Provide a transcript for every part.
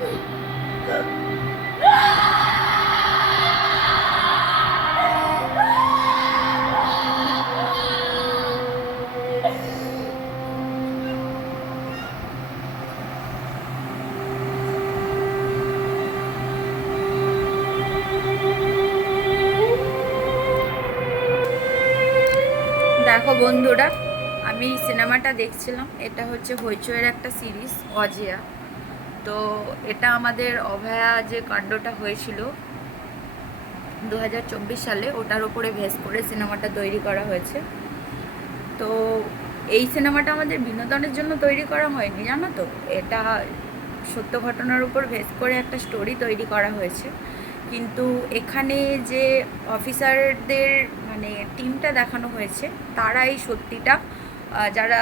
দেখো বন্ধুরা, আমি সিনেমাটা দেখছিলাম। এটা হচ্ছে হইচইয়ের একটা সিরিজ অজেয়া। তো এটা আমাদের অভয়া যে কাণ্ডটা হয়েছিল 2024 সালে, ওটার উপরে বেস করে সিনেমাটা তৈরি করা হয়েছে। তো এই সিনেমাটা আমাদের বিনোদনের জন্য তৈরি করা হয়নি, জানো তো। এটা সত্য ঘটনার উপর বেস করে একটা স্টোরি তৈরি করা হয়েছে। কিন্তু এখানে যে অফিসারদের মানে টিমটা দেখানো হয়েছে, তারা এই সত্যিটা যারা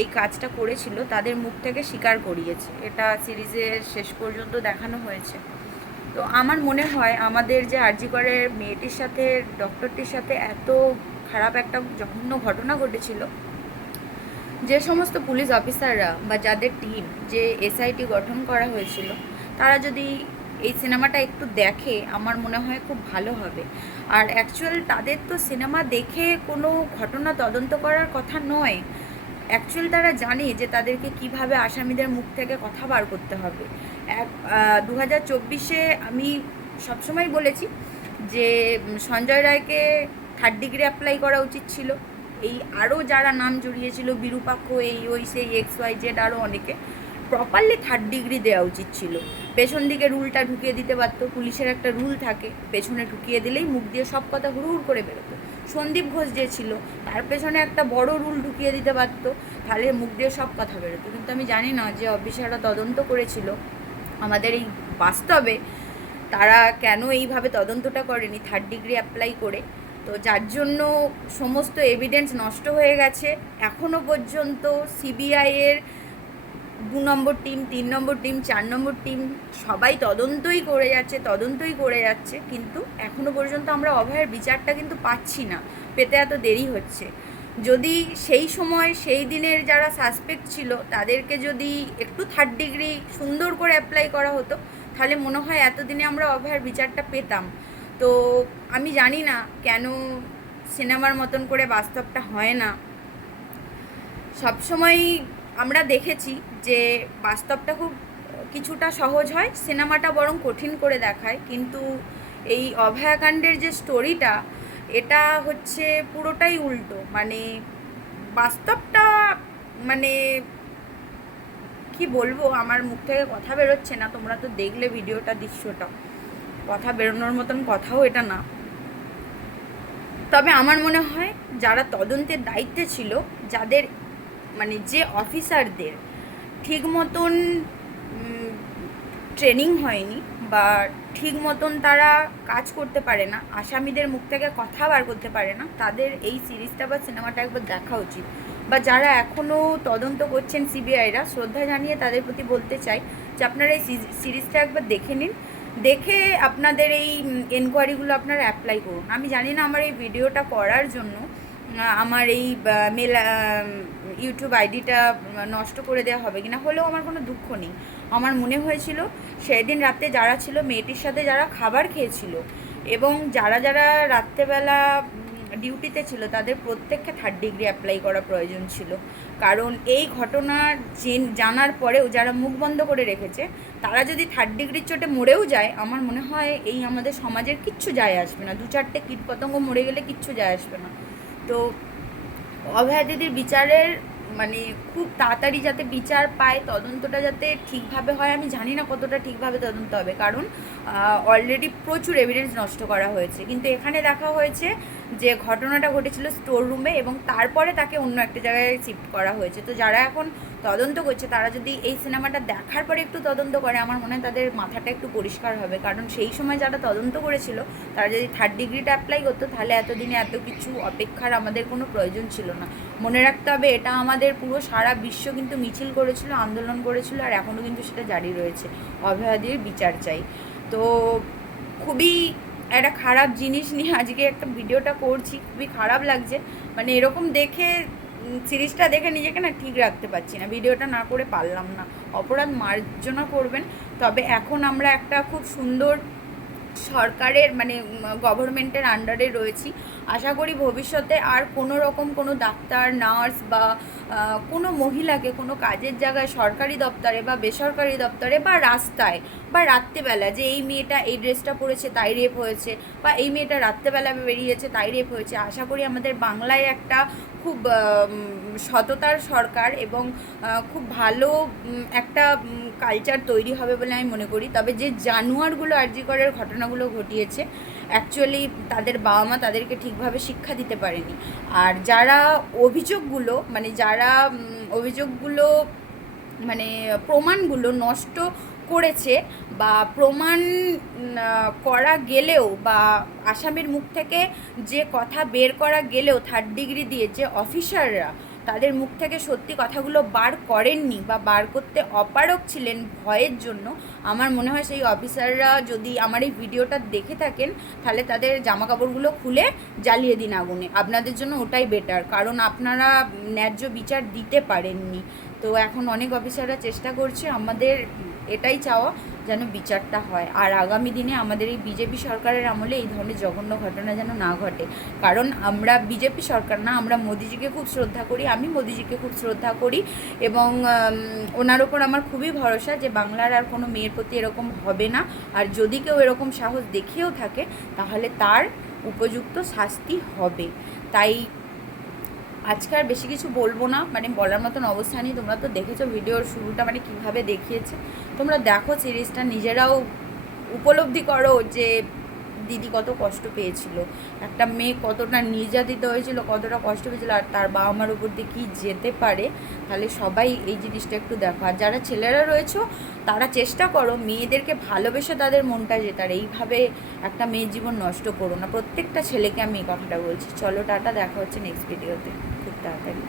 এই কাজটা করেছিল তাদের মুখ থেকে স্বীকার করিয়েছে। এটা সিরিজের শেষ পর্যন্ত দেখানো হয়েছে। তো আমার মনে হয় আমাদের যে আরজি করের মেয়েটির সাথে, ডক্টরটির সাথে এত খারাপ একটা জঘন্য ঘটনা ঘটেছিল, যে সমস্ত পুলিশ অফিসাররা বা যাদের টিম, যে এসআইটি গঠন করা হয়েছিল, তারা যদি এই সিনেমাটা একটু দেখে আমার মনে হয় খুব ভালো হবে। আর অ্যাকচুয়াল তাদের তো সিনেমা দেখে কোনো ঘটনা তদন্ত করার কথা নয়। অ্যাকচুয়াল তারা জানে যে তাদেরকে কিভাবে আসামিদের মুখ থেকে কথা বার করতে হবে। 2024-এ আমি সবসময় বলেছি যে সঞ্জয় রায়কে 3rd ডিগ্রি অ্যাপ্লাই করা উচিত ছিল। এই আরও যারা নাম জড়িয়েছিল, বিরূপাক্ষ, এই ওই সেই XYZ, আরও অনেকে, প্রপারলি 3rd ডিগ্রি দেওয়া উচিত ছিল। পেছন দিকে রুলটা ঢুকিয়ে দিতে পারতো। পুলিশের একটা রুল থাকে, পেছনে ঢুকিয়ে দিলেই মুখ দিয়ে সব কথা হুড় করে বেরোতো। সন্দীপ ঘোষ যে ছিল, তার পেছনে একটা বড় রুল ঢুকিয়ে দিতে পারতো, তাহলে মুখ দিয়ে সব কথা বেরোতো। কিন্তু আমি জানি না যে অফিসাররা তদন্ত করেছিল আমাদের এই বাস্তবে তারা কেন এইভাবে তদন্তটা করেনি 3rd ডিগ্রি অ্যাপ্লাই করে। তো যার জন্য সমস্ত এভিডেন্স নষ্ট হয়ে গেছে। এখনও পর্যন্ত সিবিআইয়ের 2 নম্বর টিম, 3 নম্বর টিম, 4 নম্বর টিম সবাই তদন্তই করে যাচ্ছে, কিন্তু এখনও পর্যন্ত আমরা অভয়ের বিচারটা কিন্তু পাচ্ছি না। পেতে এত দেরি হচ্ছে। যদি সেই সময় সেই দিনের যারা সাসপেক্ট ছিল তাদেরকে যদি একটু 3rd ডিগ্রি সুন্দর করে অ্যাপ্লাই করা হতো, তাহলে মনে হয় এতদিনে আমরা অভয়ের বিচারটা পেতাম। তো আমি জানি না কেন সিনেমার মতন করে বাস্তবটা হয় না। সবসময় আমরা দেখেছি যে বাস্তবটা খুব কিছুটা সহজ হয়, সিনেমাটা বরং কঠিন করে দেখায়। কিন্তু এই অভয়াকাণ্ডের যে স্টোরিটা, এটা হচ্ছে পুরোটাই উল্টো। মানে বাস্তবটা, মানে কি বলবো, আমার মুখ থেকে কথা বেরোচ্ছে না। তোমরা তো দেখলে ভিডিওটা, দৃশ্যটা, কথা বেরোনোর মতন কথাও এটা না। তবে আমার মনে হয় যারা তদন্তের দায়িত্বে ছিল, যাদের মানে যে অফিসারদের ঠিক মতন ট্রেনিং হয়নি বা ঠিক মতন তারা কাজ করতে পারে না, আসামিদের মুখ থেকে কথা বার করতে পারে না, তাদের এই সিরিজটা বা সিনেমাটা একবার দেখা উচিত। বা যারা এখনও তদন্ত করছেন সিবিআইরা, শ্রদ্ধা জানিয়ে তাদের প্রতি বলতে চাই যে আপনারা এই সিরিজটা একবার দেখে নিন, দেখে আপনাদের এই এনকোয়ারিগুলো আপনারা অ্যাপ্লাই করুন। আমি জানি না আমার এই ভিডিওটা করার জন্য আমার এই মেল ইউটিউব আইডিটা নষ্ট করে দেওয়া হবে কিনা, হলেও আমার কোনো দুঃখ নেই। আমার মনে হয়েছিল সেদিন রাতে যারা ছিল, মেয়েটির সাথে যারা খাবার খেয়েছিল এবং যারা যারা রাত্রেবেলা ডিউটিতে ছিল, তাদের প্রত্যেককে 3rd ডিগ্রি অ্যাপ্লাই করা প্রয়োজন ছিল। কারণ এই ঘটনা জানার পরেও যারা মুখ বন্ধ করে রেখেছে, তারা যদি 3rd ডিগ্রির চোটে মরেও যায়, আমার মনে হয় এই আমাদের সমাজের কিচ্ছু যায় আসবে না। 2-4টে কীটপতঙ্গ মরে গেলে কিচ্ছু যায় আসবে না। তো অভয়া দিদির বিচারের মানে খুব তাড়াতাড়ি যাতে বিচার পায়, তদন্তটা যাতে ঠিকভাবে হয়। আমি জানি না কতটা ঠিকভাবে তদন্ত হবে, কারণ অলরেডি প্রচুর এভিডেন্স নষ্ট করা হয়েছে। কিন্তু এখানে দেখা হয়েছে যে ঘটনাটা ঘটেছিল স্টোর রুমে এবং তারপরে তাকে অন্য একটা জায়গায় শিফট করা হয়েছে। তো যারা এখন তদন্ত করছে, তারা যদি এই সিনেমাটা দেখার পরে একটু তদন্ত করে, আমার মনে হয় তাদের মাথাটা একটু পরিষ্কার হবে। কারণ সেই সময় যারা তদন্ত করেছিল, তারা যদি 3rd ডিগ্রিটা অ্যাপ্লাই করতো, তাহলে এতদিনে এত কিছু অপেক্ষার আমাদের কোনো প্রয়োজন ছিল না। মনে রাখতে হবে, এটা আমাদের পুরো সারা বিশ্ব কিন্তু মিছিল করেছিল, আন্দোলন করেছিল, আর এখনও কিন্তু সেটা জারি রয়েছে। অভয়াদির বিচার চাই। তো খুবই একটা খারাপ জিনিস নিয়ে আজকে একটা ভিডিওটা করছি, খুবই খারাপ লাগছে। মানে এরকম দেখে সিরিজটা দেখে নিজেকে না ঠিক রাখতে পারছি না, ভিডিওটা না করে পারলাম না, অপরাধ মার্জনা করবেন। তবে এখন আমরা একটা খুব সুন্দর সরকারের মানে গভর্নমেন্টের আন্ডারে রয়েছি। আশা করি ভবিষ্যতে আর কোনো রকম কোনো ডাক্তার, নার্স বা কোনো মহিলাকে কোনো কাজের জায়গায় সরকারি দপ্তরে বা বেসরকারি দপ্তরে বা রাস্তায় বা রাত্রেবেলা যে এই মেয়েটা এই ড্রেসটা পরেছে তাই রেপ হয়েছে, বা এই মেয়েটা রাত্রেবেলা বেরিয়েছে তাই রেপ হয়েছে। আশা করি আমাদের বাংলায় একটা খুব সততার সরকার এবং খুব ভালো একটা কালচার তৈরি হবে বলে আমি মনে করি। তবে যে জানোয়ারগুলো আরজি করের ঘটনাগুলো ঘটিয়েছে, অ্যাকচুয়ালি তাদের বাবা মা তাদেরকে ঠিকভাবে শিক্ষা দিতে পারেনি। আর যারা অভিযোগগুলো মানে যারা অভিযোগগুলো মানে প্রমাণগুলো নষ্ট করেছে বা প্রমাণ করা গেলেও বা আসামির মুখ থেকে যে কথা বের করা গেলেও থার্ড ডিগ্রি দিয়ে যে অফিসাররা তাদের মুখ থেকে সত্যি কথাগুলো বার করেননি বা বার করতে অপারগ ছিলেন ভয়ের জন্য, আমার মনে হয় সেই অফিসাররা যদি আমার এই ভিডিওটা দেখে থাকেন তাহলে তাদের জামা কাপড়গুলো খুলে জ্বালিয়ে দিন আগুনে, আপনাদের জন্য ওটাই বেটার। কারণ আপনারা ন্যায্য বিচার দিতে পারেননি। তো এখন অনেক অফিসাররা চেষ্টা করছে, আমাদের এটাই চাওয়া যেন বিচারটা হয়। আর আগামী দিনে আমাদের এই বিজেপি সরকারের আমলে এই ধরনের জঘন্য ঘটনা যেন না ঘটে। কারণ আমরা বিজেপি সরকার না, আমরা মোদিজিকে খুব শ্রদ্ধা করি, আমি মোদিজিকে খুব শ্রদ্ধা করি এবং ওনার ওপর আমার খুবই ভরসা যে বাংলার আর কোনো মেয়ের প্রতি এরকম হবে না। আর যদি কেউ এরকম সাহস দেখিয়েও থাকে তাহলে তার উপযুক্ত শাস্তি হবে। তাই আজকে আর বেশি কিছু বলবো না, মানে বলার মতন অবস্থা নেই। তোমরা তো দেখেছো ভিডিওর শুরুটা মানে কীভাবে দেখিয়েছে, তোমরা দেখো সিরিজটা, নিজেরাও উপলব্ধি করো যে দিদি কত কষ্ট পেয়েছিল, একটা মেয়ে কতটা নির্যাতিত হয়েছিল, কতটা কষ্ট পেয়েছিল, আর তার বাবা মার উপর দিয়ে কী যেতে পারে। তাহলে সবাই এই জিনিসটা একটু দেখো। আর যারা ছেলেরা রয়েছো তারা চেষ্টা করো মেয়েদেরকে ভালোবেসে তাদের মনটা জেতার, এইভাবে একটা মেয়ের জীবন নষ্ট করো না। প্রত্যেকটা ছেলেকে আমি এই কথাটা বলছি। চলো টাটা, দেখা হচ্ছে নেক্সট ভিডিওতে খুব তাড়াতাড়ি।